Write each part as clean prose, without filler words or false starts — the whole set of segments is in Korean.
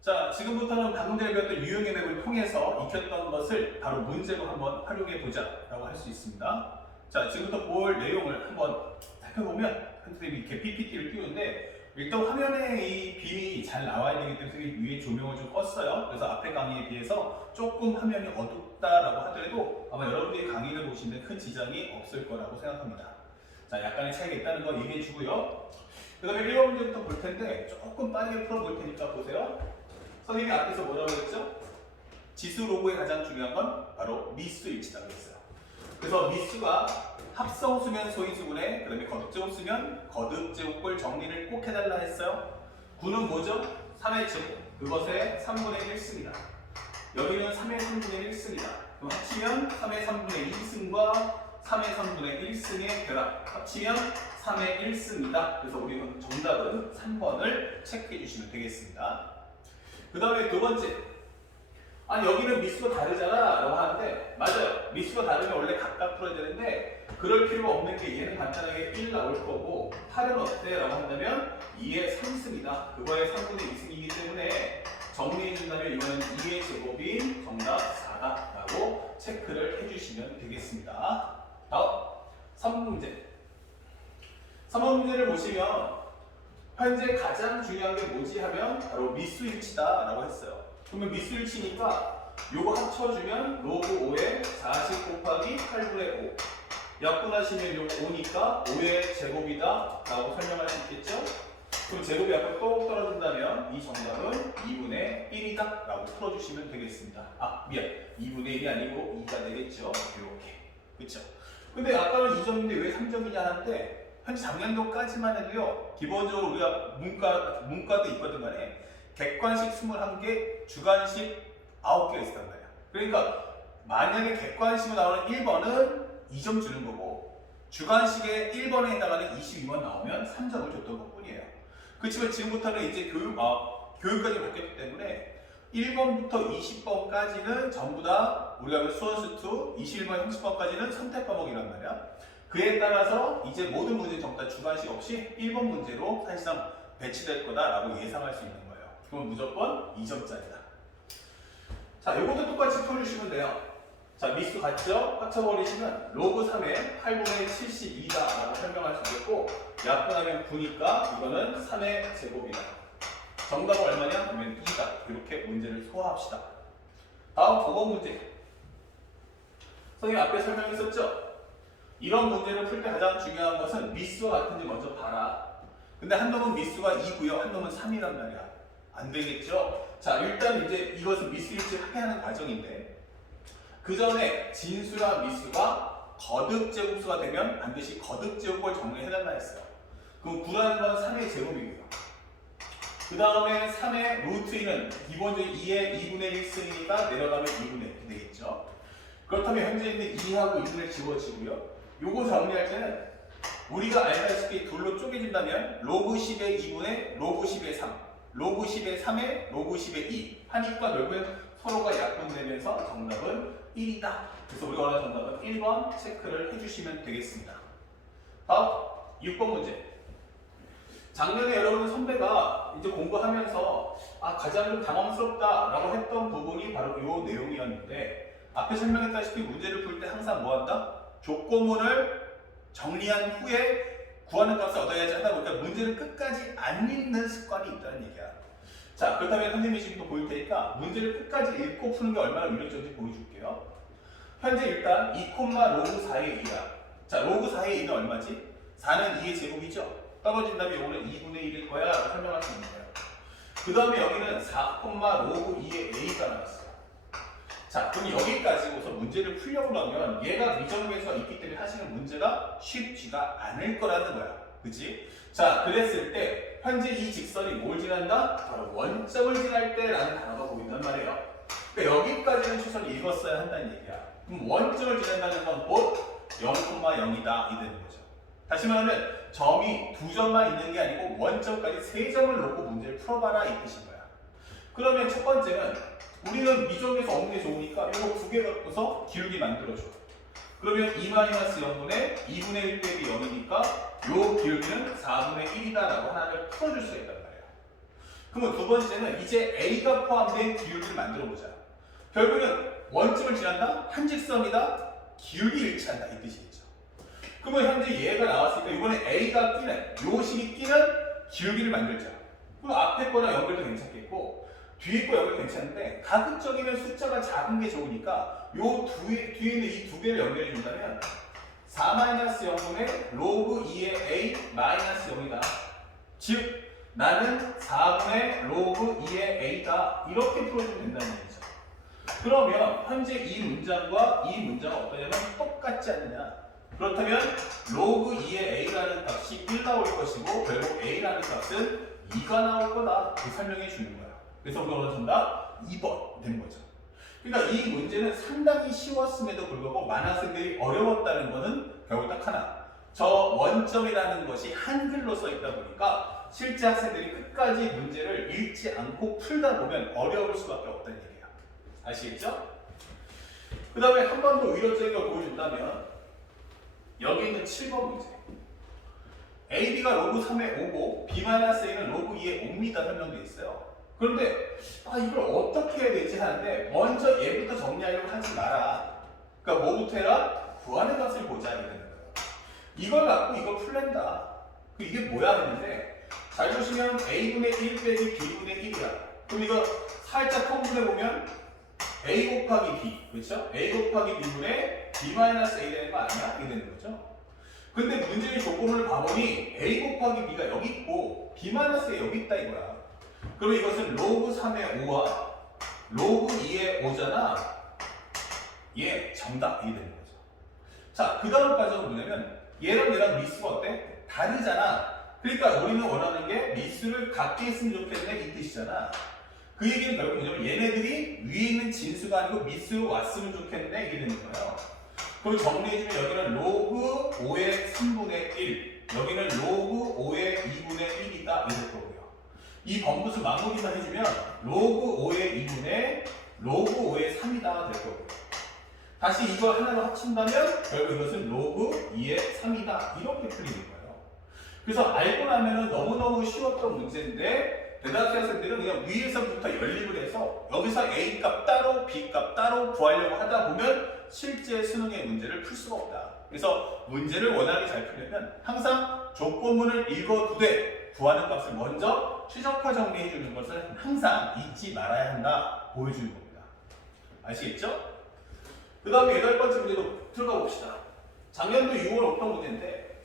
자, 지금부터는 방금 전에 배웠던 유형의 맵을 통해서 익혔던 것을 바로 문제로 한번 활용해 보자라고 할 수 있습니다. 자, 지금부터 볼 내용을 한번 살펴보면 선생님이 이렇게 PPT를 띄우는데 일단 화면에 이 빔이 잘 나와야 되기 때문에 위에 조명을 좀 껐어요. 그래서 앞에 강의에 비해서 조금 화면이 어둡다라고 하더라도 아마 여러분들이 강의를 보시는데 큰 지장이 없을 거라고 생각합니다. 자, 약간의 차이가 있다는 거 얘기해 주고요. 그 다음에 1번 문제부터 볼 텐데 조금 빠르게 풀어볼 테니까 보세요. 선생님이 앞에서 뭐라고 했죠? 지수 로그의 가장 중요한 건 바로 미수 일치라고 했어요. 그래서 미수가 합성수면 소인수분의 그 다음에 거듭제곱수면 거듭제곱골 정리를 꼭 해달라 했어요. 9는 뭐죠? 3의 제곱, 그것의 3분의 1승이다. 여기는 3의 3분의 1승이다. 그럼 합치면 3의 3분의 2승과 3의 3분의 1승의 결합, 합치면 3의 1승이다. 그래서 우리는 정답은 3번을 체크해 주시면 되겠습니다. 그 다음에 두 번째, 아니 여기는 미수가 다르잖아 라고 하는데 맞아요. 미수가 다르면 원래 각각 풀어야 되는데 그럴 필요가 없는 게 얘는 간단하게 1 나올 거고 8은 어때? 라고 한다면 2의 3승이다. 그거의 3분의 2승이기 때문에 정리해 준다면 이거는 2의 제곱인 정답 4다 라고 체크를 해주시면 되겠습니다. 다음 3번 문제. 3번 문제를 보시면 현재 가장 중요한 게 뭐지 하면 바로 미수일치다 라고 했어요. 그러면 미수일치니까 요거 합쳐주면 로그 5에 40 곱하기 8분의 5 약분하시면 요거 5니까 5의 제곱이다 라고 설명할 수 있겠죠? 그럼 제곱이 앞으로 똑 떨어진다면 이 정답은 2분의 1이다 라고 풀어주시면 되겠습니다. 아 미안, 2분의 1이 아니고 2가 되겠죠? 이렇게. 그쵸? 근데 아까는 2점인데 왜 3점이냐 하는데 현재 작년도까지만 해도요, 기본적으로 우리가 문과도 있거든 간에 객관식 21개, 주관식 9개가 있었단 말이야. 그러니까 만약에 객관식으로 나오는 1번은 2점 주는 거고 주관식의 1번에 해당하는 22번 나오면 3점을 줬던 것 뿐이에요. 그렇지만 지금부터는 이제 교육까지 바뀌었기 때문에 1번부터 20번까지는 전부 다 우리가 수원수투 21번, 30번까지는 선택 과목이란 말이야. 그에 따라서 이제 모든 문제 전부 다 주관식 없이 1번 문제로 사실상 배치될 거다라고 예상할 수 있는 거예요. 그럼 무조건 2점짜리다. 자, 이것도 똑같이 풀어주시면 돼요. 자, 미수 같죠? 합쳐버리시면 로그 3의 8분의 72다라고 설명할 수 있겠고 약분하면 9니까 이거는 3의 제곱이다. 정답은 얼마냐? 그러면 2다. 이렇게 문제를 소화합시다. 다음 5번 문제. 선생님 앞에 설명했었죠? 이런 문제를 풀 때 가장 중요한 것은 미수와 같은지 먼저 봐라. 근데 한 놈은 미수가 2고요. 한 놈은 3이란 말이야. 안 되겠죠? 자, 일단 이제 이것은 미수일치를 확인하는 과정인데 그 전에 진수랑 미수가 거듭제곱수가 되면 반드시 거듭제곱을 정리해달라 했어요. 그럼 9라는 건 3의 제곱이고요. 그 다음에 3의 루트 2는 기본적인 2의 2분의 1승이니까 내려가면 2분의 1 되겠죠. 그렇다면 현재 있는 2하고 2분의 지워지고요. 요거 정리할 때는 우리가 알다시피 둘로 쪼개진다면 로그 10의 2분의 로그 10의 3 로그 10의 3의 로그 10의 2 하니까 결국엔 서로가 약분되면서 정답은 1이다. 그래서 우리가 원하는 정답은 1번 체크를 해주시면 되겠습니다. 다음 6번 문제. 작년에 여러분 선배가 이제 공부하면서 가장 좀 당황스럽다라고 했던 부분이 바로 이 내용이었는데 앞에 설명했다시피 문제를 풀 때 항상 뭐 한다? 조건문을 정리한 후에 구하는 값을 얻어야지 하다 보니까 문제를 끝까지 안 읽는 습관이 있다는 얘기야. 자, 그렇다면 선생님이 지금 또 보일 테니까 문제를 끝까지 읽고 푸는 게 얼마나 위력적인지 보여줄게요. 현재 일단 2, 로그 4의 2야. 자, 로그 4의 2는 얼마지? 4는 2의 제곱이죠? 떨어진다면 이거는 2분의 1일 거야 라고 설명할 수 있는 거예요. 그 다음에 여기는 4, 로그 2의 a가 나왔어요. 자, 그럼 여기까지 우선 문제를 풀려고 하면 얘가 미정계수가 있기 때문에 사실은 문제가 쉽지가 않을 거라는 거야. 그치? 자, 그랬을 때 현재 이 직선이 뭘 지난다? 바로 원점을 지날 때라는 단어가 보인단 말이에요. 그러니까 여기까지는 최소한 읽었어야 한다는 얘기야. 그럼 원점을 지난다는 건 곧 0,0이다 이 되는 거죠. 다시 말하면 점이 2점만 있는 게 아니고 원점까지 3점을 놓고 문제를 풀어봐라 이 뜻인 거야. 그러면 첫 번째는 우리는 미정에서 없는 게 좋으니까 이거 2개 갖고서 기울기 만들어줘. 그러면 2-0분의 2분의 1 빼기 0이니까 요 기울기는 4분의 1이다 라고 하나를 풀어줄 수가 있단 말이야. 그러면 두 번째는 이제 A가 포함된 기울기를 만들어 보자. 결국은 원점을 지난다, 한직선이다, 기울기 일치한다 이 뜻이겠죠. 그러면 현재 얘가 나왔으니까 이번에 A가 끼는 요 식이 끼는 기울기를 만들자. 그럼 앞에 거랑 연결도 괜찮겠고 뒤에 거 연결도 괜찮은데 가급적이면 숫자가 작은 게 좋으니까 요 뒤에 있는 이 두 개를 연결해 준다면 4-0분의 로그 2의 A 마이너스 0이다. 즉 나는 4분의 로그 2의 A다. 이렇게 풀어주면 된다는 얘기죠. 그러면 현재 이 문장과 이 문장은 어떠냐면 똑같지 않느냐. 그렇다면 로그 2의 A라는 값이 1 나올 것이고 결국 A라는 값은 2가 나올 거다. 그 설명해 주는 거야. 그래서 우리가 정답 2번 된 거죠. 그러니까 이 문제는 상당히 쉬웠음에도 불구하고 많은 학생들이 어려웠다는 것은 결국 딱 하나. 저 원점이라는 것이 한글로 써 있다 보니까 실제 학생들이 끝까지 문제를 읽지 않고 풀다 보면 어려울 수밖에 없다는 얘기예요. 아시겠죠? 그 다음에 한 번 더 의욕적인 걸 보여준다면 여기 있는 7번 문제. AB가 로그 3의 5고 B-A는 로그 2의 5입니다. 설명되어 있어요. 그런데 이걸 어떻게 해야 되지 하는데 먼저 얘부터 정리하려고 하지 마라. 그러니까 뭐부터 해라? 구하는 값을 보자 이러는 거예요. 이걸 갖고 이걸 풀랜다. 이게 뭐야 했는데 잘 보시면 A분의 1 빼기 B분의 1이야. 그럼 이거 살짝 통분해 보면 A 곱하기 B, 그렇죠? A 곱하기 B분의 B-A 되는 거 아니야? 이게 되는 거죠. 근데 문제의 조건을 봐보니 A 곱하기 B가 여기 있고 B-A 여기 있다 이거야. 그럼 이것은 로그 3의 5와 로그 2의 5잖아. 얘 정답이 되는 거죠. 자, 그 다음 과정은 뭐냐면 얘랑 미수가 어때? 다르잖아. 그러니까 우리는 원하는 게 미수를 같게 했으면 좋겠네 이 뜻이잖아. 그 얘기는 결국 뭐냐면 얘네들이 위에 있는 진수가 아니고 미수로 왔으면 좋겠네 이게 되는 거예요. 그럼 정리해주면 여기는 로그 5의 3분의 1, 여기는 로그 5의 2분의 1이다 이럴 거고요. 이 범부수 마무리만 해주면 로그 5의 2분의 로그 5의 3이다 될 거고요. 다시 이걸 하나로 합친다면 결국 이것은 로그 2의 3이다 이렇게 풀리는 거예요. 그래서 알고 나면은 너무너무 쉬웠던 문제인데 대다수 학생들은 그냥 위에서부터 연립을 해서 여기서 A 값 따로 B 값 따로 구하려고 하다 보면 실제 수능의 문제를 풀 수가 없다. 그래서 문제를 원활하게 잘 풀려면 항상 조건문을 읽어두되 구하는 값을 먼저 최적화 정리해 주는 것을 항상 잊지 말아야 한다 보여주는 겁니다. 아시겠죠? 그 다음에 8번째 문제도 들어가 봅시다. 작년도 6월 5편 문제인데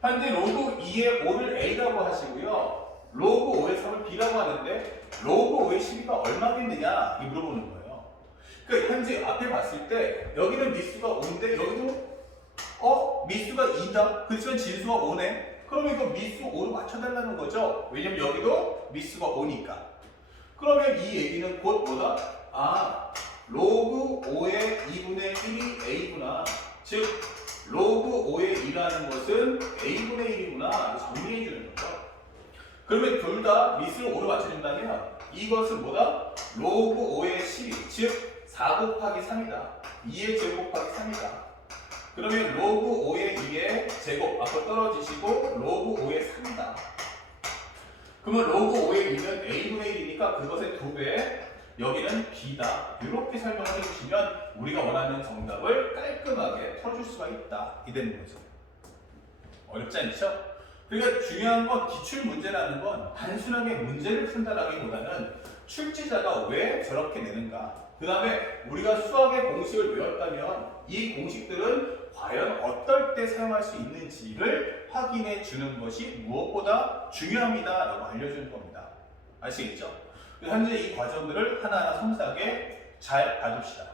현재 로그 2의 5를 A라고 하시고요. 로그 5의 3을 B라고 하는데 로그 5의 12가 얼마겠느냐 이 물어보는 거예요. 그러니까 현재 앞에 봤을 때 여기는 미수가 5인데 여기도 미수가 2다. 그렇지만 진수가 5네. 그러면 이거 미수 5로 맞춰달라는 거죠. 왜냐면 여기도 미수가 5니까. 그러면 이 얘기는 곧 뭐다? 로그 5의 2분의 1이 A구나. 즉 로그 5의 2라는 것은 A분의 1이구나. 정리해주는 거죠. 그러면 둘 다 미수를 5로 맞춰준다면 이것은 뭐다? 로그 5의 12, 즉 4 곱하기 3이다. 2의 제곱 곱하기 3이다. 그러면 로그 5의 2의 제곱 앞으로 떨어지시고 로그 5의 3이다. 그러면 로그 5의 2는 A분의 1이니까 그것의 2배, 여기는 B다. 이렇게 설명을 해주시면 우리가 원하는 정답을 깔끔하게 풀어줄 수가 있다. 이 되는 거죠. 어렵지 않죠? 그러니까 중요한 건 기출 문제라는 건 단순하게 문제를 푼다라기보다는 출제자가 왜 저렇게 내는가. 그 다음에 우리가 수학의 공식을 외웠다면 이 공식들은 과연 어떨 때 사용할 수 있는지를 확인해 주는 것이 무엇보다 중요합니다 라고 알려주는 겁니다. 아시겠죠? 현재 이 과정들을 하나하나 섬세하게 잘 봐둡시다.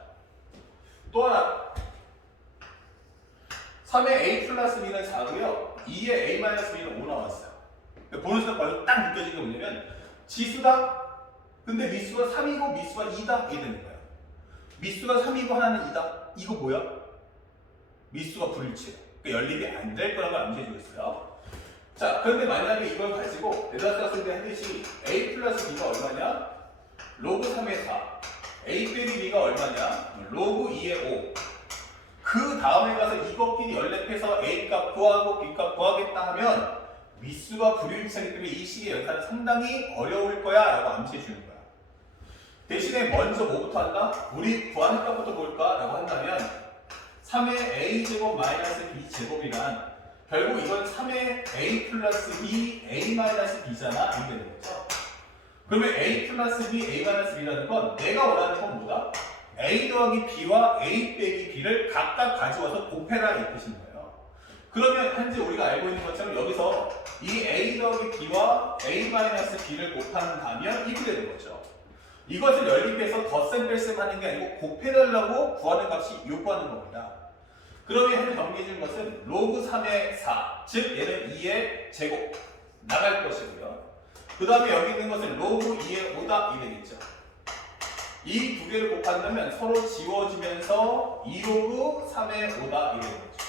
또 하나 3의 A 플러스 B는 4고요 2의 A 마이너스 B는 5 나왔어요. 보너스가 바로 딱 느껴지는 게 뭐냐면 지수다. 근데 미수가 3이고 미수가 2다 이게 되는 거예요. 미수가 3이고 하나는 2다. 이거 뭐야? 미수가 불일치해요. 그러니까 연립이 안 될 거라고 암시해주고 있어요. 자, 그런데 만약에 이걸 가지고 대다수 학생들이 하듯이 A 플러스 B가 얼마냐? 로그 3의 4. A 빼기 B가 얼마냐? 로그 2의 5. 그 다음에 가서 이것끼리 연립해서 A 값 구하고 B 값 구하겠다 하면 미수가 불일치하기 때문에 이 식의 연산은 상당히 어려울 거야 라고 암시해 주는 거야. 대신에 먼저 뭐부터 한다? 우리 구하는 값부터 볼까? 라고 한다면 3의 a제곱 마이너스 b제곱이란 결국 이건 3의 a 플러스 b, a 마이너스 b잖아. 이렇게 되는 거죠. 그러면 a 플러스 b, a 마이너스 b라는 건 내가 원하는 건 뭐다? a 더하기 b와 a 빼기 b를 각각 가져와서 곱해라 이 뜻인 거예요. 그러면 현재 우리가 알고 있는 것처럼 여기서 이 a 더하기 b와 a 마이너스 b를 곱한다면 이렇게 되는 거죠. 이것을 연립해서 덧셈 뺄셈 하는 게 아니고 곱해달라고 구하는 값이 요구하는 겁니다. 그러면 현재 정리해 주는 것은 로그 3의 4, 즉 얘는 2의 제곱 나갈 것이고요. 그 다음에 여기 있는 것은 로그 2의 5다 이 되겠죠. 이 두 개를 곱한다면 서로 지워지면서 2로그 3의 5다 이 되는 거죠.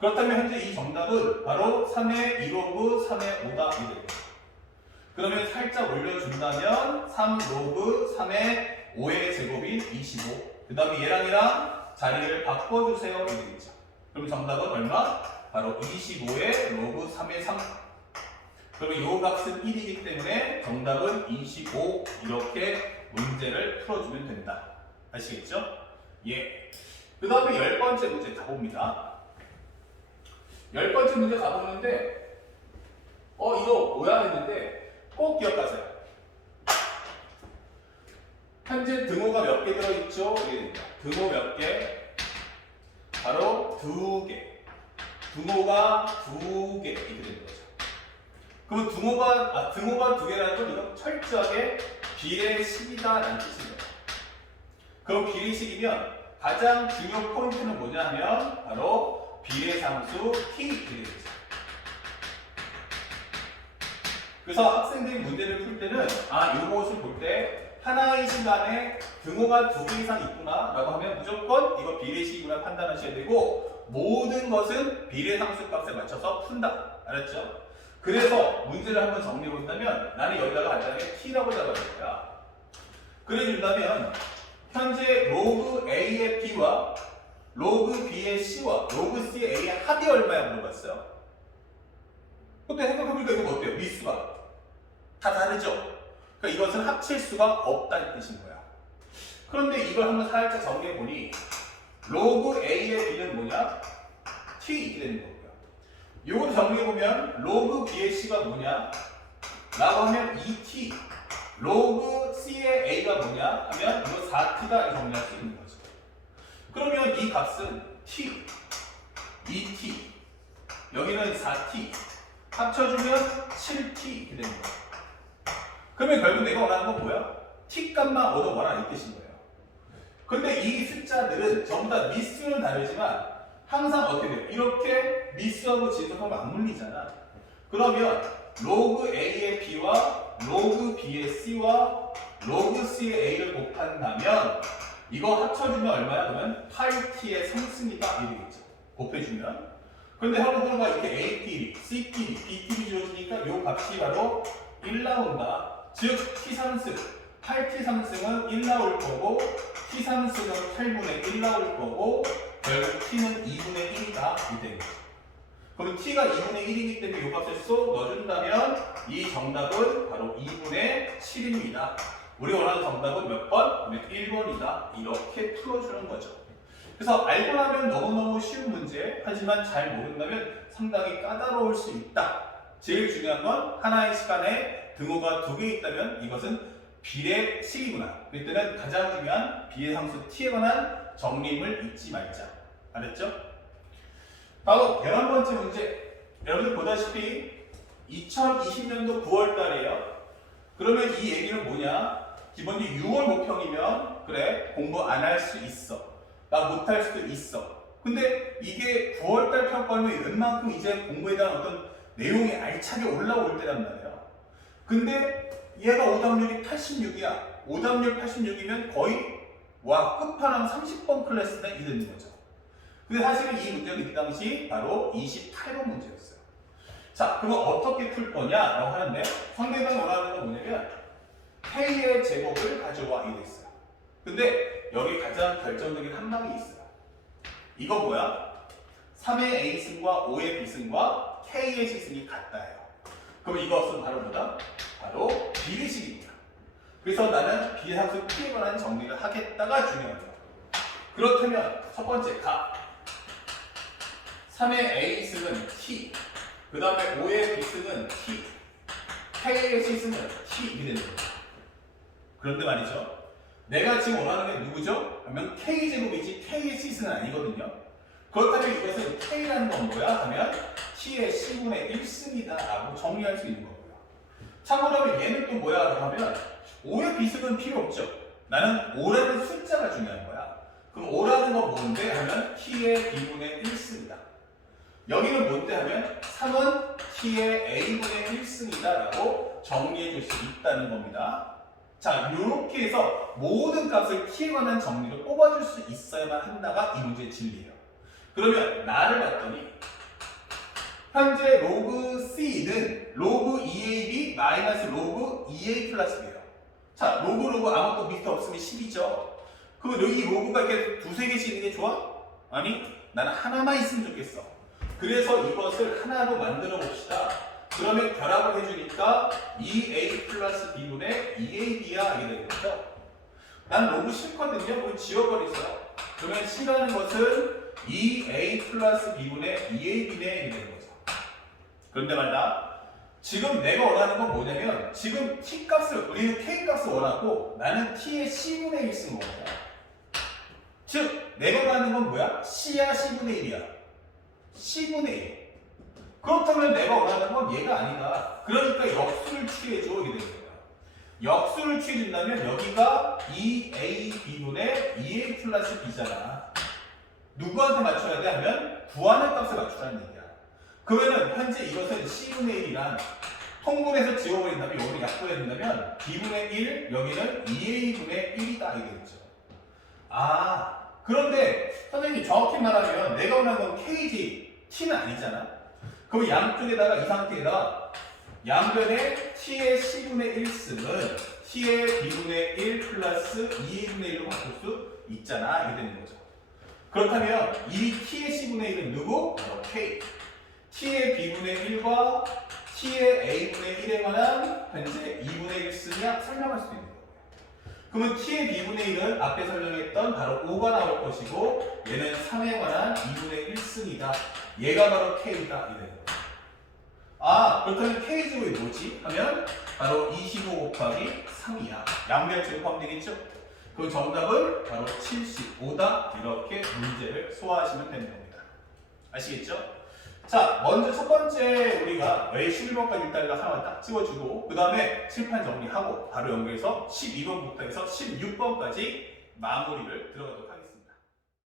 그렇다면 현재 이 정답은 바로 3의 2로그 3의 5다 이 되는 거죠. 그러면 살짝 올려준다면 3로그 3의 5의 제곱인 25. 그 다음에 얘랑 자리를 바꿔주세요. 이렇게 되겠죠. 그럼 정답은 얼마? 바로 25의 로그 3의 3. 그러면 이 값은 1이기 때문에 정답은 25. 이렇게 문제를 풀어주면 된다. 아시겠죠? 예. 그 다음에 10번째 문제 가봅니다. 10번째 문제 가보는데 이거 뭐야 했는데 꼭 기억하세요. 현재 등호가 몇 개 들어있죠? 등호 몇 개? 바로 2개. 등호가 2개 이렇게 되는 거죠. 그러면 등호가 2개라는 건 이건 철저하게 비례식이다라는 뜻입니다. 그럼 비례식이면 가장 중요 포인트는 뭐냐 하면 바로 비례상수 t 이렇게 되죠. 그래서 학생들이 문제를 풀 때는 이것을 볼 때 하나의 시간에 등호가 2개 이상 있구나 라고 하면 무조건 이거 비례식이구나 판단하셔야 되고 모든 것은 비례상수 값에 맞춰서 푼다. 알았죠? 그래서 문제를 한번 정리해 본다면 나는 여기다가 간단하게 t라고 잡아줄 거야. 그래 준다면 현재 로그 a의 b와 로그 b의 c와 로그 c의 a의 합이 얼마야 물어봤어요. 그때 생각해보니까 이거 어때요? 미수가 다 다르죠? 그러니까 이것은 합칠 수가 없다는 뜻인 거야. 그런데 이걸 한번 살짝 정리해보니 로그 a의 b는 뭐냐? t 이렇게 되는 거고요. 이것도 정리해보면 로그 b의 c가 뭐냐? 라고 하면 2t. 로그 c의 a가 뭐냐? 하면 이거 4t다 정리할 수 있는 거죠. 그러면 이 값은 t, 2t, 여기는 4t. 합쳐주면 7t 이렇게 되는 거예요. 그러면 결국 내가 원하는 건 뭐야? t 값만 얻어와라 이 뜻인 거예요. 근데 이 숫자들은 전부 다 미수는 다르지만 항상 어떻게 돼요? 이렇게 미수하고 지수하고 맞물리잖아. 그러면 로그 a의 b와 로그 b의 c와 로그 c의 a를 곱한다면 이거 합쳐주면 얼마야? 그러면 8t의 상승이다 이러겠죠. 곱해주면. 근데 하루가 이렇게 A끼리, C끼리, B끼리 주어지니까 이 값이 바로 1 나온다. 즉 T상승, 8T 상승은 1 나올 거고 T상승은 8분의 1 나올 거고 결국 T는 2분의 1이다. 이 되는 거죠. 그럼 T가 2분의 1이기 때문에 이 값을 쏙 넣어준다면 이 정답은 바로 2분의 7입니다. 우리 원하는 정답은 몇 번? 1번이다. 이렇게 풀어주는 거죠. 그래서 알고 나면 너무너무 쉬운 문제, 하지만 잘 모른다면 상당히 까다로울 수 있다. 제일 중요한 건 하나의 시간에 등호가 2개 있다면 이것은 비례식이구나. 그때는 가장 중요한 비례상수 t에 관한 정림을 잊지 말자. 알았죠? 바로 11번째 문제. 여러분들 보다시피 2020년도 9월 달이에요. 그러면 이 얘기는 뭐냐? 기본적으로 6월 모평이면 그래 공부 안 할 수 있어. 나 못할 수도 있어. 근데 이게 9월달 평가하면 웬만큼 이제 공부에 대한 어떤 내용이 알차게 올라올 때란 말이야. 근데 얘가 오답률이 86이야. 오답률 86이면 거의 끝판왕 30번 클래스다 이 되는 거죠. 근데 사실은 이 문제는 그 당시 바로 28번 문제였어요. 자, 그럼 어떻게 풀 거냐라고 하는데 상대방이 원하는 건 뭐냐면 K의 제곱을 가져와 이게 있어요. 근데 여기 가장 결정적인 한 방이 있어요. 이거 뭐야? 3의 A승과 5의 B승과 K의 시승이 같다예요. 그럼 이것은 바로 뭐다? 바로 비례식입니다. 그래서 나는 비례함수 P에 관한 정리를 하겠다가 중요한 거예요. 그렇다면 첫 번째 가 3의 A승은 T, 그 다음에 5의 B승은 T, K의 C승은 T 이렇게 되는 거예요. 그런데 말이죠. 내가 지금 원하는 게 누구죠? 하면 K제곱이지 K의 C승은 아니거든요. 그렇다면 이것은 K라는 건 뭐야? 하면 T의 C분의 1승이다 라고 정리할 수 있는 거고요. 참고로 하면 얘는 또 뭐야? 라고 하면 5의 B승은 필요 없죠. 나는 5라는 숫자가 중요한 거야. 그럼 5라는 건 뭔데? 하면 T의 B분의 1승이다. 여기는 뭔데? 하면 3은 T의 A분의 1승이다 라고 정리해 줄 수 있다는 겁니다. 자, 이렇게 해서 모든 값을 T에 관한 정리를 뽑아줄 수 있어야만 한다가 이 문제의 진리예요. 그러면 나를 봤더니 현재 로그 C는 로그 2AB 마이너스 로그 2A 플러스 B예요. 자, 로그 아무것도 밑에 없으면 10이죠. 그럼 이 로그가 이렇게 두세 개씩 있는 게 좋아? 아니, 나는 하나만 있으면 좋겠어. 그래서 이것을 하나로 만들어 봅시다. 그러면 결합을 해주니까 2A 플러스 B분의 2AB야 이게 되는 거죠. 난 로그 싫거든요. 그럼 지워버리세요. 그러면 C라는 것은 2A 플러스 B분의 2AB네 이게 되는 거죠. 그런데 말이야. 지금 내가 원하는 건 뭐냐면 지금 T 값을 우리는 K 값을 원하고 나는 T의 C분의 1 쓰는 거야. 즉 내가 원하는 건 뭐야? C야 C분의 1이야. C분의 1. 그렇다면 내가 원하는 건 얘가 아니다. 그러니까 역수를 취해줘 이렇게 되는 거야. 역수를 취해준다면 여기가 2AB분의 2A 플러스 B잖아. 누구한테 맞춰야 돼? 하면 구하는 값을 맞추라는 얘기야. 그러면 현재 이것은 C분의 1이란 통분해서 지워버린다면 여기를 약분해야 된다면 B분의 1, 여기는 2A분의 1이다 이게 되겠죠. 아, 그런데 선생님이 정확히 말하면 내가 원하는 건 K지 T는 아니잖아. 그럼 양쪽에다가 이 상태에다가 양변에 T의 C분의 1승은 T의 B분의 1 플러스 2A분의 1로 바꿀 수 있잖아 이게 되는 거죠. 그렇다면 이 T의 C분의 1은 누구? 바로 K. T의 B분의 1과 T의 A분의 1에 관한 현재 2분의 1승이야 설명할 수 있는 거예요. 그러면 T의 B분의 1은 앞에 설명했던 바로 5가 나올 것이고 얘는 3에 관한 2분의 1승이다. 얘가 바로 K다. 이래요. 아, 그렇다면 K제곱이 뭐지? 하면 바로 25 곱하기 3이야. 양변제곱 하면 되겠죠? 그 정답은 바로 75다. 이렇게 문제를 소화하시면 되는 겁니다. 아시겠죠? 자, 먼저 첫 번째 우리가 왜 11번까지 일단 하나 딱 찍어주고 그 다음에 칠판 정리하고 바로 연결해서 12번부터 해서 16번까지 마무리를 들어가도록 하겠습니다.